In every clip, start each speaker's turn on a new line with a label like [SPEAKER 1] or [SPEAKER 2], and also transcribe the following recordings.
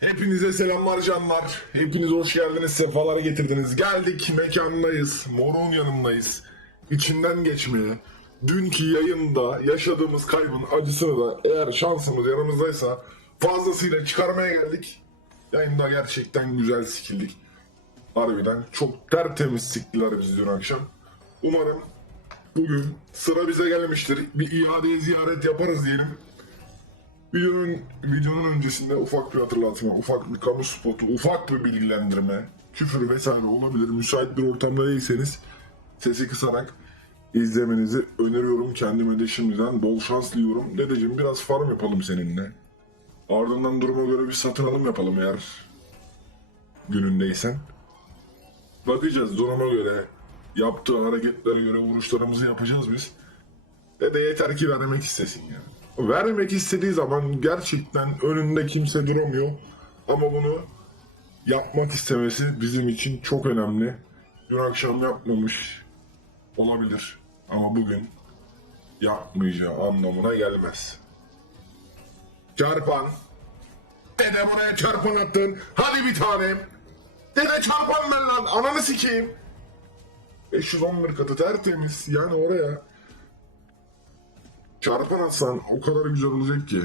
[SPEAKER 1] Hepinize selamlar canlar. Hepiniz hoş geldiniz, sefalara getirdiniz. Geldik, mekandayız. Morun yanındayız. İçinden geçmeye, dünkü yayında yaşadığımız kaybın acısını da eğer şansımız yanımızdaysa fazlasıyla çıkarmaya geldik. Yayında gerçekten güzel sikildik. Harbiden çok tertemiz siktiler bizi dün akşam. Umarım bugün sıra bize gelmiştir. Bir iadeye ziyaret yaparız diyelim. Videonun, videonun öncesinde ufak bir hatırlatma, ufak bir kamu spotu, ufak bir bilgilendirme, küfür vesaire olabilir. Müsait bir ortamda değilseniz sesi kısarak izlemenizi öneriyorum. Kendime de şimdiden bol şans diliyorum. Dedeciğim biraz farm yapalım seninle. Ardından duruma göre bir satın alım yapalım eğer günündeysen. Bakacağız duruma göre, yaptığı hareketlere göre vuruşlarımızı yapacağız biz. Dede yeter ki vermek istesin yani. Vermek istediği zaman gerçekten önünde kimse duramıyor. Ama bunu yapmak istemesi bizim için çok önemli. Dün akşam yapmamış olabilir. Ama bugün yapmayacağı anlamına gelmez. Çarpan. Dede buraya çarpan attın. Hadi bir tanem. Dede çarpan ver lan. Ananı sikeyim. 511 katı tertemiz. Yani oraya çarpan atsan o kadar güzel olacak ki.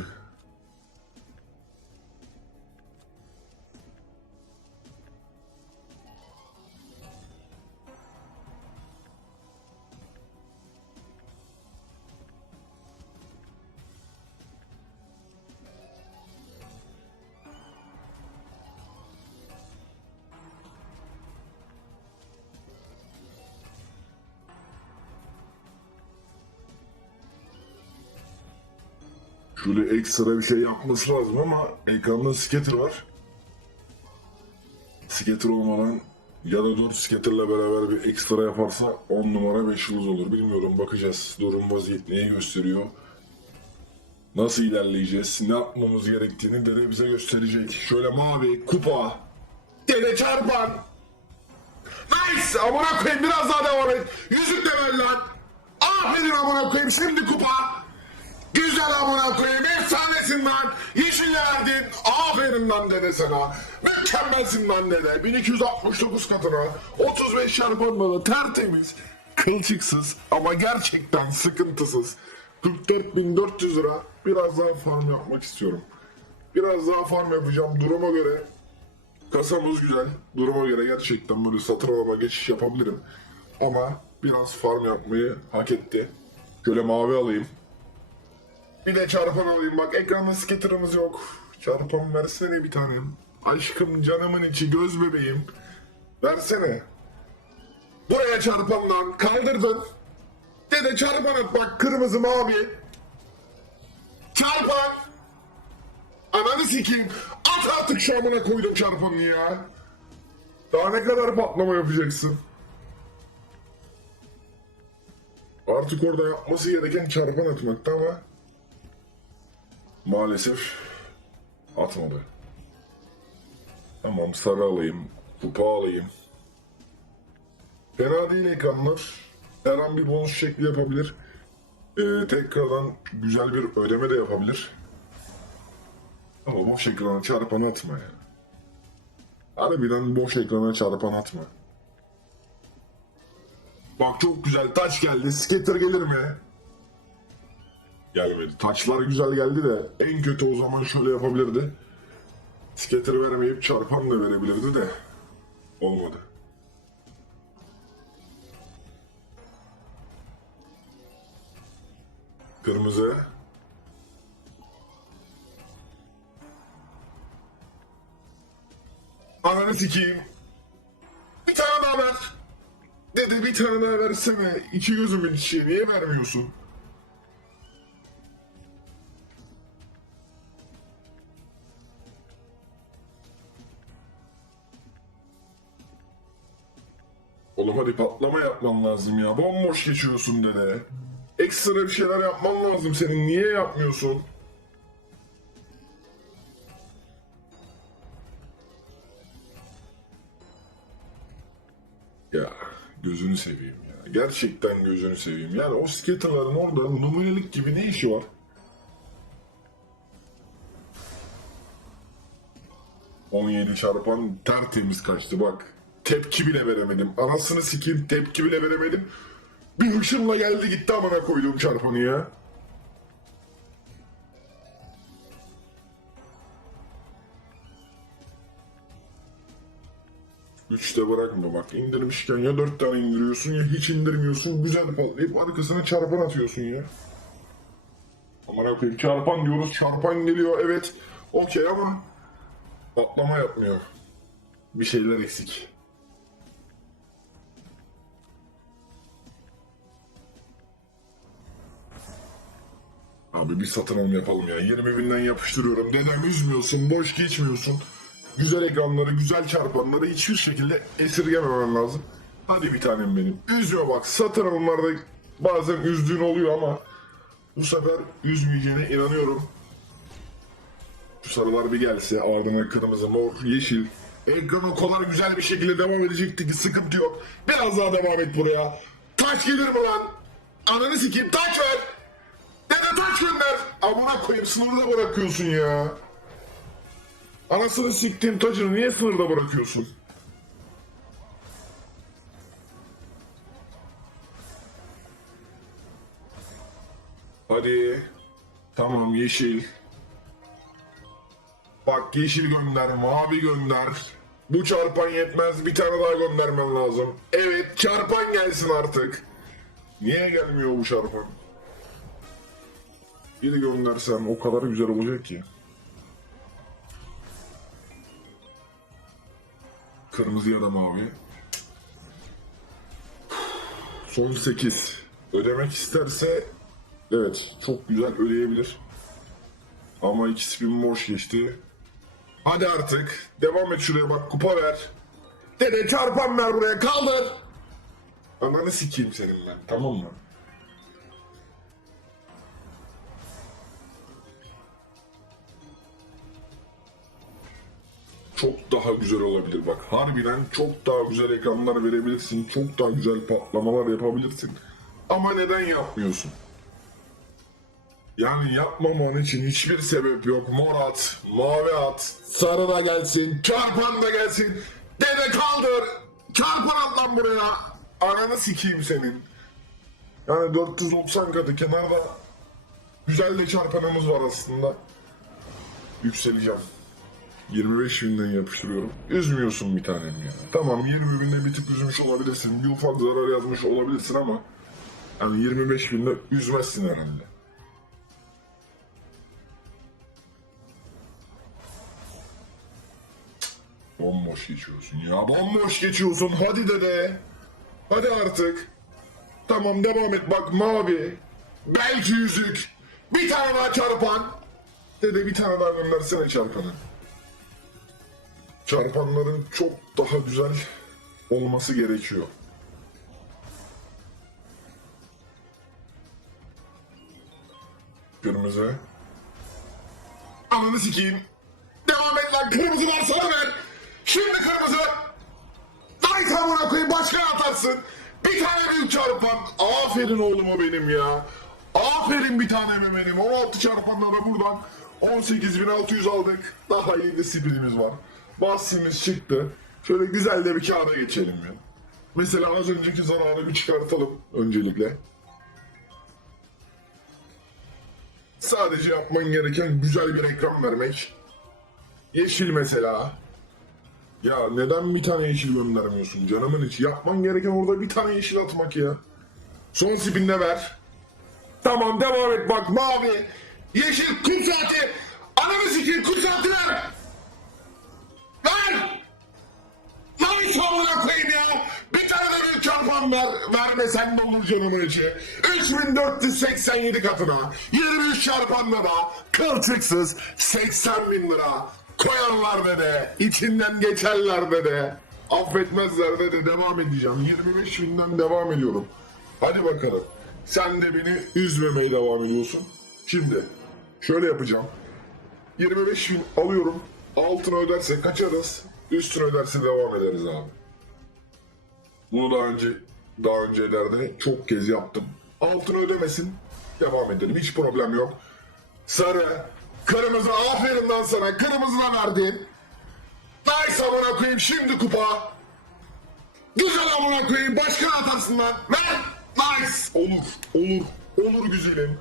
[SPEAKER 1] Şöyle ekstra bir şey yapması lazım ama ekranda scatter var. Scatter olmadan ya da 4 scatter'la beraber bir ekstra yaparsa 10 numara 5 yıldız olur. Bilmiyorum bakacağız. Durum vaziyet neyi gösteriyor. Nasıl ilerleyeceğiz? Ne yapmamız gerektiğini dede bize gösterecek. Şöyle mavi, kupa, dede çarpan. Nice! Amına koyayım biraz daha devam et. Yüzük de ver lan. Aferin amına koyayım şimdi kupa. Güzel amına koyayım efsanesin lan. Yeşille verdin. Aferin lan dede sana. Mükemmelsin lan dede. 1269 katına. 35 çarpanmalı tertemiz. Kılçıksız ama gerçekten sıkıntısız. 44.400 lira. Biraz daha farm yapmak istiyorum. Biraz daha farm yapacağım duruma göre. Kasamız güzel. Duruma göre gerçekten böyle satın alma geçiş yapabilirim. Ama biraz farm yapmayı hak etti. Şöyle mavi alayım. Bir de çarpan alayım bak ekranda skitter'ımız yok. Çarpan versene bir tanem. Aşkım canımın içi göz bebeğim. Versene. Buraya çarpan lan kaldırdın. Dede çarpan at bak kırmızı mavi. Çarpan. Ananı sikeyim. At artık şu amına koydum çarpanını ya. Daha ne kadar patlama yapacaksın? Artık orada yapması gereken çarpan atmakta ama maalesef atmadı. Tamam sarı alayım, kupa alayım. Fena değil ekranlar. Her an bir bonus şekli yapabilir. Ee, tekrardan güzel bir ödeme de yapabilir. Ama boş ekrana çarpan atma ya. Harbiden boş ekrana çarpan atma. Bak çok güzel taç geldi. Skater gelir mi? Gelmedi. Taçlar güzel geldi de en kötü o zaman şöyle yapabilirdi. Skater vermeyip çarpan da verebilirdi de olmadı. Kırmızı. Ananı sikeyim. Bir tane daha ver. Dede bir tane daha versene. İki gözümün içi. Niye vermiyorsun? Oğlum hadi patlama yapman lazım ya. Bomboş geçiyorsun dede. Ekstra bir şeyler yapman lazım senin. Niye yapmıyorsun? Ya gözünü seveyim ya. Gerçekten gözünü seveyim. Yani o skaterların orada numunelik gibi ne işi var? 17 çarpan tertemiz kaçtı bak. Tepki bile veremedim. Anasını sikeyim tepki bile veremedim. Bir hışımla geldi gitti amına koyduğum çarpanı ya. Üçte bırakma bak indirmişken ya dört tane indiriyorsun ya hiç indirmiyorsun güzel patlayıp arkasına çarpan atıyorsun ya. Amına koyayım çarpan diyoruz çarpan geliyor evet okey ama patlama yapmıyor. Bir şeyler eksik. Abi bir satın alım yapalım ya. 20 binden yapıştırıyorum. Dedem üzmüyorsun, boş geçmiyorsun. Güzel ekranları, güzel çarpanları hiçbir şekilde esirgememen lazım. Hadi bir tanem benim. Üzüyor bak. Satın alımlarda bazen üzdüğün oluyor ama bu sefer üzmeyeceğine inanıyorum. Şu sarılar bir gelse ardına kırmızı, mor, yeşil. Ekran o kadar güzel bir şekilde devam edecekti ki sıkıntı yok. Biraz daha devam et buraya. Taş gelir mi lan? Ananı sikeyim taş ver. Taş gönder. Amına koyayım sınırda bırakıyorsun ya. Anasını siktiğim tacını niye sınırda bırakıyorsun? Hadi. Tamam yeşil. Bak yeşil gönder, mavi gönder. Bu çarpan yetmez, bir tane daha göndermen lazım. Evet, çarpan gelsin artık. Niye gelmiyor bu çarpan? Biri göndersem o kadar güzel olacak ki. Kırmızı ya da mavi. Son 8. Ödemek isterse evet çok güzel ödeyebilir. Ama ikisi bir boş geçti. Hadi artık. Devam et şuraya bak kupa ver. Dede çarpan ver buraya kaldır. Ananı sikeyim senin ben tamam mı? Çok daha güzel olabilir bak. Harbiden çok daha güzel ekranlar verebilirsin. Çok daha güzel patlamalar yapabilirsin. Ama neden yapmıyorsun? Yani yapmaman için hiçbir sebep yok. Mor at, mavi at, sarı da gelsin, çarpan da gelsin. Dede kaldır, çarpan at lan buraya. Ananı sikeyim senin. Yani 490 katı kenarda güzel de çarpanımız var aslında. Yükseleceğim. 25 binden yapıştırıyorum. Üzmüyorsun bir tanem ya. Tamam 20 binde bir tık üzmüş olabilirsin. Bir ufak zarar yazmış olabilirsin ama yani 25 binde üzmezsin herhalde. Bomboş geçiyorsun ya. Bomboş geçiyorsun. Hadi dede. Hadi artık. Tamam devam et bak mavi. Belki yüzük. Bir tane daha çarpan. Dede bir tane daha göndersene çarpanı. Çarpanların çok daha güzel olması gerekiyor. Kırmızı. Ananı sikeyim. Devam et lan kırmızılar sana ver. Şimdi kırmızı. Ay tamına koyayım başka atarsın. Bir tane büyük çarpan. Aferin oğluma benim ya. Aferin bir tane benim. 16 çarpanla da buradan 18.600 aldık. Daha iyi de spinimiz var. Basımız çıktı. Şöyle güzel de bir kağıda geçelim ya. Mesela az önceki zararı bir çıkartalım öncelikle. Sadece yapman gereken güzel bir ekran vermek. Yeşil mesela. Ya neden bir tane yeşil göndermiyorsun canımın içi? Yapman gereken orada bir tane yeşil atmak ya. Son spinde ver. Tamam devam et bak mavi. Yeşil kum saati. Ananı sikeyim kum saati. Ver. Lan sonuna koyayım ya. Bir tane de bir çarpan ver. Vermesen ne olur canımın içi. 3487 katına. 23 çarpanla da kılçıksız 80 bin lira. Koyarlar dede. içinden geçerler dede. Affetmezler dede. Devam edeceğim. 25 binden devam ediyorum. Hadi bakalım. Sen de beni üzmemeye devam ediyorsun. Şimdi şöyle yapacağım. 25 bin alıyorum. Altını öderse kaçarız. Üstünü öderse devam ederiz abi. Bunu daha önce daha öncelerde çok kez yaptım. Altını ödemesin. Devam edelim. Hiç problem yok. Sarı, kırmızı aferin lan sana. Kırmızı da verdin. Nice amına koyayım şimdi kupa. Güzel amına koyayım başkan atarsın lan. Ver. Nice. Olur. Olur. Olur güzelim.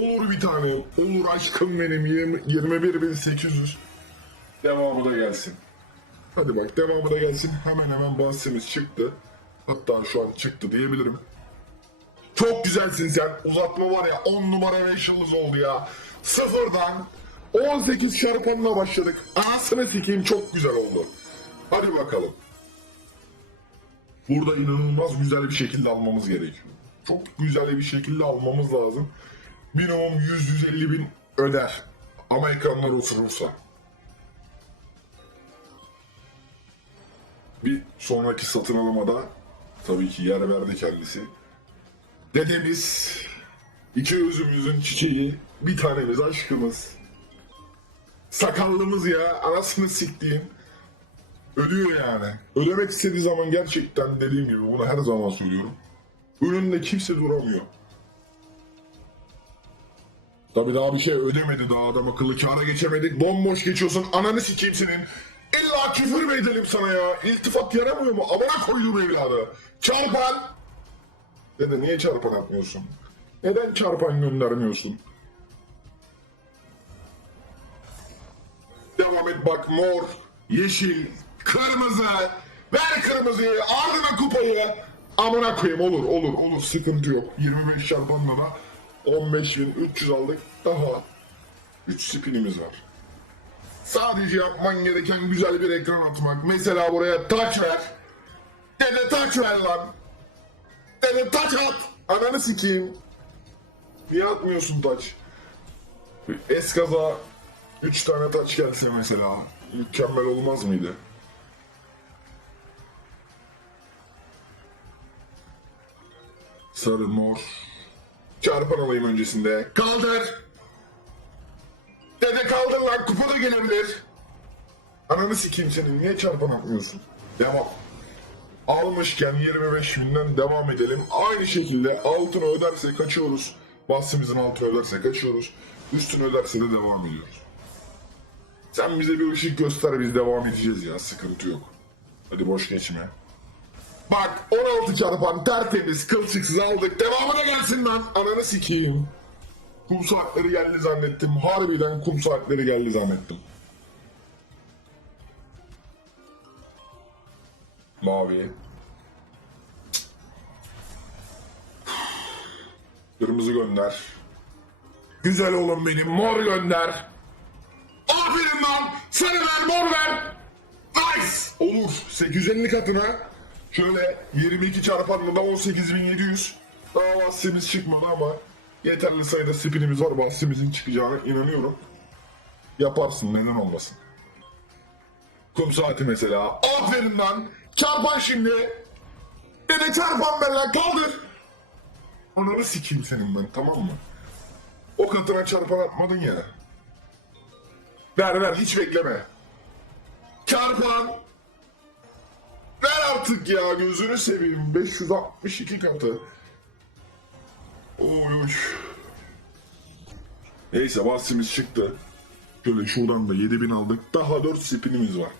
[SPEAKER 1] Olur bir tane. Olur aşkım benim. 20 21.800. Devamı da gelsin. Hadi bak devamı da gelsin. Hemen hemen bahsimiz çıktı. Hatta şu an çıktı diyebilirim. Çok güzelsin sen. Uzatma var ya 10 numara 5 yıldız oldu ya. Sıfırdan 18 çarpanla başladık. Anasını sikeyim çok güzel oldu. Hadi bakalım. Burada inanılmaz güzel bir şekilde almamız gerekiyor. Çok güzel bir şekilde almamız lazım. Minimum 100-150 bin öder. Ama ekranlar oturursa. Bir sonraki satın alımada tabii ki yer verdi kendisi. Dedemiz, iki üzümümüzün çiçeği, bir tanemiz aşkımız. Sakallımız ya, anasını siktiğim. Ölüyor yani. Ölemek istediği zaman gerçekten dediğim gibi bunu her zaman söylüyorum. Önünde kimse duramıyor. Tabii daha bir şey ödemedi daha adam akıllı kâra geçemedik. Bomboş geçiyorsun ananı sikeyim senin. İlla küfür mü edelim sana ya? İltifat yaramıyor mu? Amına koyduğum evladı. Çarpan. Dede niye çarpan atmıyorsun? Neden çarpan göndermiyorsun? Devam et bak mor, yeşil, kırmızı. Ver kırmızıyı ardına kupayı. Amına koyayım olur olur olur sıkıntı yok. 25 çarpanla da 15.300 aldık. Daha 3 spinimiz var. Sadece yapman gereken güzel bir ekran atmak. Mesela buraya taç ver. Dede taç ver lan. Dede taç at. Ananı sikeyim. Niye atmıyorsun taç? Eskaza 3 tane taç gelse mesela. Mükemmel olmaz mıydı? Sarı mor. Çarpan alayım öncesinde. Kaldır. Dede kaldır lan kupa da gelebilir. Ananı sikeyim senin niye çarpan atmıyorsun? Devam. Almışken 25 binden devam edelim. Aynı şekilde altını öderse kaçıyoruz. Bahsimizin altını öderse kaçıyoruz. Üstünü öderse de devam ediyoruz. Sen bize bir ışık göster biz devam edeceğiz ya sıkıntı yok. Hadi boş geçme. Bak 16 çarpan tertemiz kılçıksız aldık. Devamı da gelsin lan. Ananı sikeyim. Kum saatleri geldi zannettim. Harbiden kum saatleri geldi zannettim. Mavi. Kırmızı gönder. Güzel oğlum benim mor gönder. Aferin lan. Sarı ver mor ver. Nice. Olur. 850 katına. Şöyle 22 çarpanla da 18.700. Daha bahsimiz çıkmadı ama yeterli sayıda spinimiz var. Bahsimizin çıkacağına inanıyorum. Yaparsın neden olmasın. Kum saati mesela. Aferin lan. Çarpan şimdi. Dede çarpan ver lan kaldır. Ananı sikeyim senin ben tamam mı? O katına çarpan atmadın ya. Ver ver hiç bekleme. Çarpan. Ver artık ya gözünü seveyim. 562 katı. Oy. Neyse bahsimiz çıktı. Şöyle şuradan da 7000 aldık. Daha 4 spinimiz var.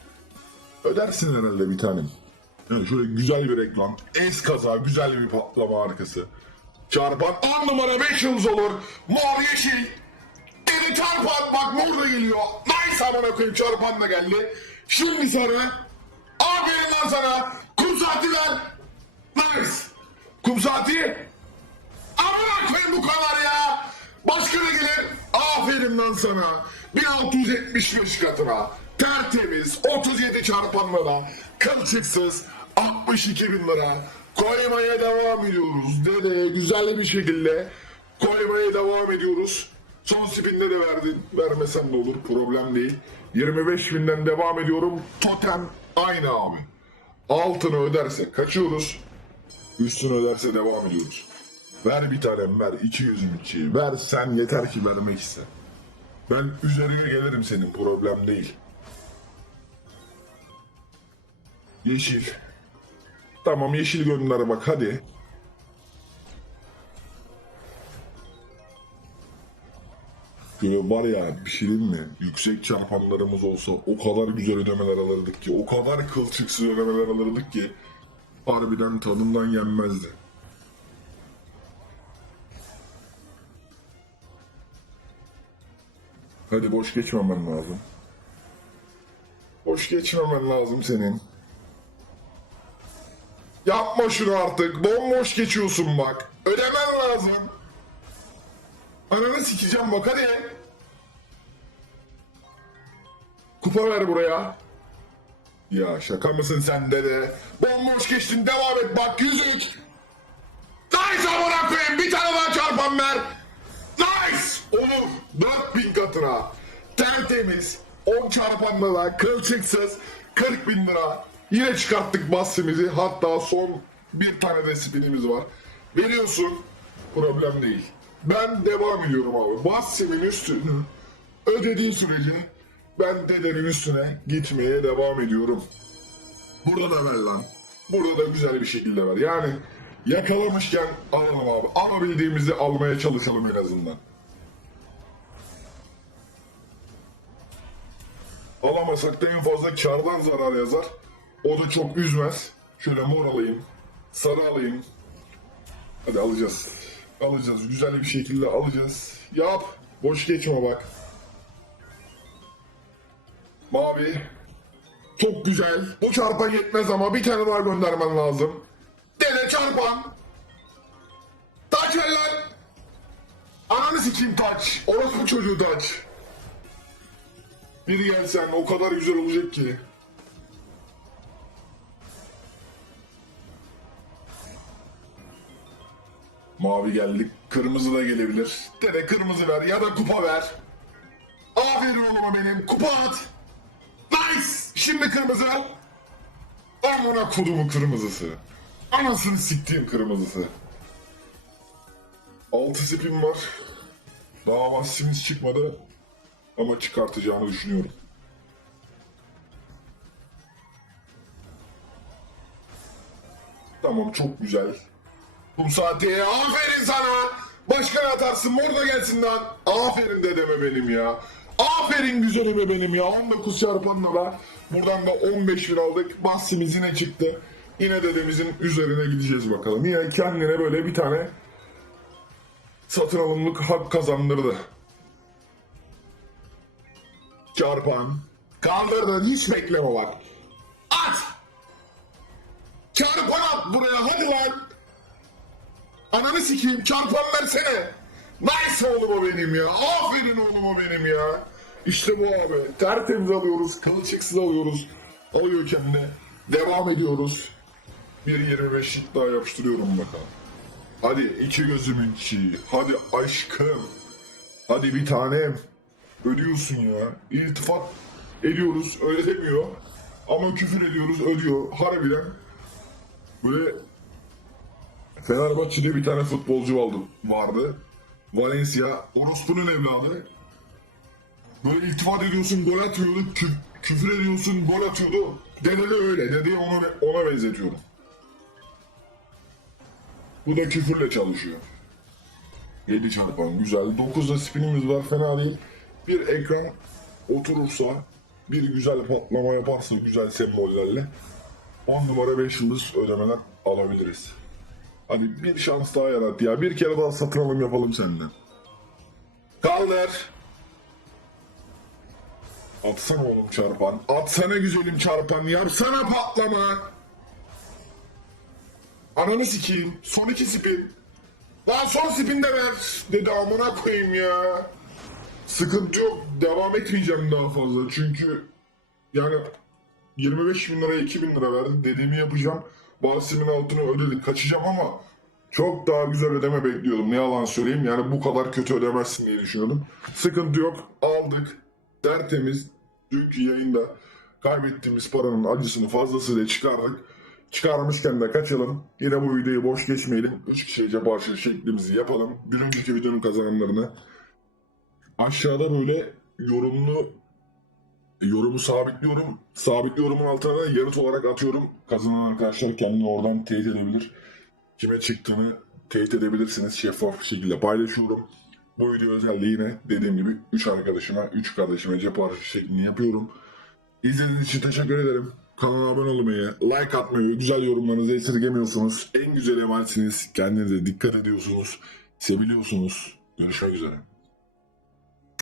[SPEAKER 1] Ödersin herhalde bir tanem. Yani şöyle güzel bir reklam. Es kaza güzel bir patlama arkası. Çarpan 10 numara 5 yıldız olur. Mor yeşil. Eli çarpan bak mor da geliyor. Nice amına koyayım çarpan da geldi. Şimdi sarı. Aferin lan sana. Kum saati ver. Nice. Kum saati. Amına koyayım bu kadar ya. Başka ne gelir? Aferin lan sana. 1675 katına. Tertemiz 37 çarpanlara. Kılçıksız 62 bin lira. Koymaya devam ediyoruz. Dedeye güzel bir şekilde koymaya devam ediyoruz. Son spinde de verdin. Vermesen de olur problem değil. 25 binden devam ediyorum. Totem aynı abi. Altını öderse kaçıyoruz. Üstünü öderse devam ediyoruz. Ver bir tanem ver. iki yüzüm içi. Ver sen yeter ki vermek iste. Ben üzerine gelirim senin problem değil. Yeşil. Tamam yeşil gönder bak hadi. Şöyle var ya bir şey diyeyim mi? Yüksek çarpanlarımız olsa o kadar güzel ödemeler alırdık ki, o kadar kılçıksız ödemeler alırdık ki harbiden tadından yenmezdi. Hadi boş geçmemen lazım. Boş geçmemen lazım senin. Yapma şunu artık. Bomboş geçiyorsun bak. Ödemen lazım. Ananı sikeceğim bak hadi. Kupa ver buraya. Ya şaka mısın sen dede? Bomboş geçtin devam et bak yüzük. Nice amına koyayım bir tane daha çarpan ver. Nice! Olur 4000 katına. Tertemiz. 10 çarpanla da kılçıksız 40 bin lira. Yine çıkarttık basimizi. Hatta son bir tane de spinimiz var. Veriyorsun. Problem değil. Ben devam ediyorum abi. Basimin üstünü ödediği sürece ben dedenin üstüne gitmeye devam ediyorum. Burada da ver lan. Burada da güzel bir şekilde ver. Yani yakalamışken alalım abi. Alabildiğimizi almaya çalışalım en azından. Alamasak da en fazla kardan zarar yazar. O da çok üzmez. Şöyle mor alayım. Sarı alayım. Hadi alacağız. Alacağız. Güzel bir şekilde alacağız. Yap. Boş geçme bak. Mavi. Çok güzel. Bu çarpan yetmez ama bir tane daha göndermen lazım. Dede çarpan. Taç ver lan. Ananı sikeyim taç. Orospu çocuğu taç. Biri gelsen o kadar güzel olacak ki. Mavi geldik. Kırmızı da gelebilir. Dede kırmızı ver ya da kupa ver. Aferin oğluma benim. Kupa at. Nice. Şimdi kırmızı al. Amına kodumu kırmızısı. Anasını siktiğim kırmızısı. Altı spin var. Daha vasfimiz çıkmadı. Ama çıkartacağını düşünüyorum. Tamam çok güzel. Bu saate aferin sana. Başka atarsın mor da gelsin lan. Aferin dedeme benim ya. Aferin güzelime benim ya. 19 çarpanla da. Buradan da 15 bin aldık. Bahsimiz yine çıktı. Yine dedemizin üzerine gideceğiz bakalım. Yine kendine böyle bir tane satın alımlık hak kazandırdı. Çarpan. Kaldırdın hiç bekleme bak. At! Çarpan at buraya hadi lan. Ananı sikeyim çarpan versene. Nice oğlum o benim ya. Aferin oğlum o benim ya. İşte bu abi. Tertemiz alıyoruz. Kılçıksız alıyoruz. Alıyor kendine. Devam ediyoruz. Bir 25 daha yapıştırıyorum bakalım. Hadi iki gözümün içi. Hadi aşkım. Hadi bir tanem. Ödüyorsun ya. İltifat ediyoruz. Öyle demiyor. Ama küfür ediyoruz. Ödüyor. Harbiden. Böyle Fenerbahçe'de bir tane futbolcu vardı. Valencia. Orospu'nun evladı. Böyle iltifat ediyorsun gol atıyordu. kü- küfür ediyorsun gol atıyordu. Dede de öyle. Dedeyi ona, ona benzetiyorum. Bu da küfürle çalışıyor. 7 çarpan güzel. 9'da spinimiz var fena değil. Bir ekran oturursa bir güzel patlama yaparsa güzel sembollerle 10 numara 5 yıldız ödemeler alabiliriz. Hadi bir şans daha yarat ya. Bir kere daha satın alım yapalım senden. Kaldır. Atsana oğlum çarpan. Atsana güzelim çarpan. Yapsana patlama. Ananı sikeyim. Son iki spin. Lan son spin de ver. Dedi amına koyayım ya. Sıkıntı yok. Devam etmeyeceğim daha fazla. Çünkü yani 25 bin liraya 2 bin lira verdi. Dediğimi yapacağım. Bahsimin altını ödedik. Kaçacağım ama çok daha güzel ödeme bekliyordum. Ne yalan söyleyeyim. Yani bu kadar kötü ödemezsin diye düşünüyordum. Sıkıntı yok. Aldık. Tertemiz. Dünkü yayında kaybettiğimiz paranın acısını fazlasıyla çıkardık. Çıkarmışken de kaçalım. Yine bu videoyu boş geçmeyelim. Üç kişiye bağışı şeklimizi yapalım. Bir önceki videonun kazananlarını aşağıda böyle yorumlu yorumu sabitliyorum. Sabit yorumun altına da yanıt olarak atıyorum. Kazanan arkadaşlar kendini oradan teyit edebilir. Kime çıktığını teyit edebilirsiniz. Şeffaf bir şekilde paylaşıyorum. Bu video özel de yine dediğim gibi 3 arkadaşıma, 3 kardeşime cep harcı şeklini yapıyorum. İzlediğiniz için teşekkür ederim. Kanala abone olmayı, like atmayı güzel yorumlarınızı esirgemiyorsunuz. En güzel emanetsiniz. Kendinize dikkat ediyorsunuz. Seviliyorsunuz. Görüşmek üzere.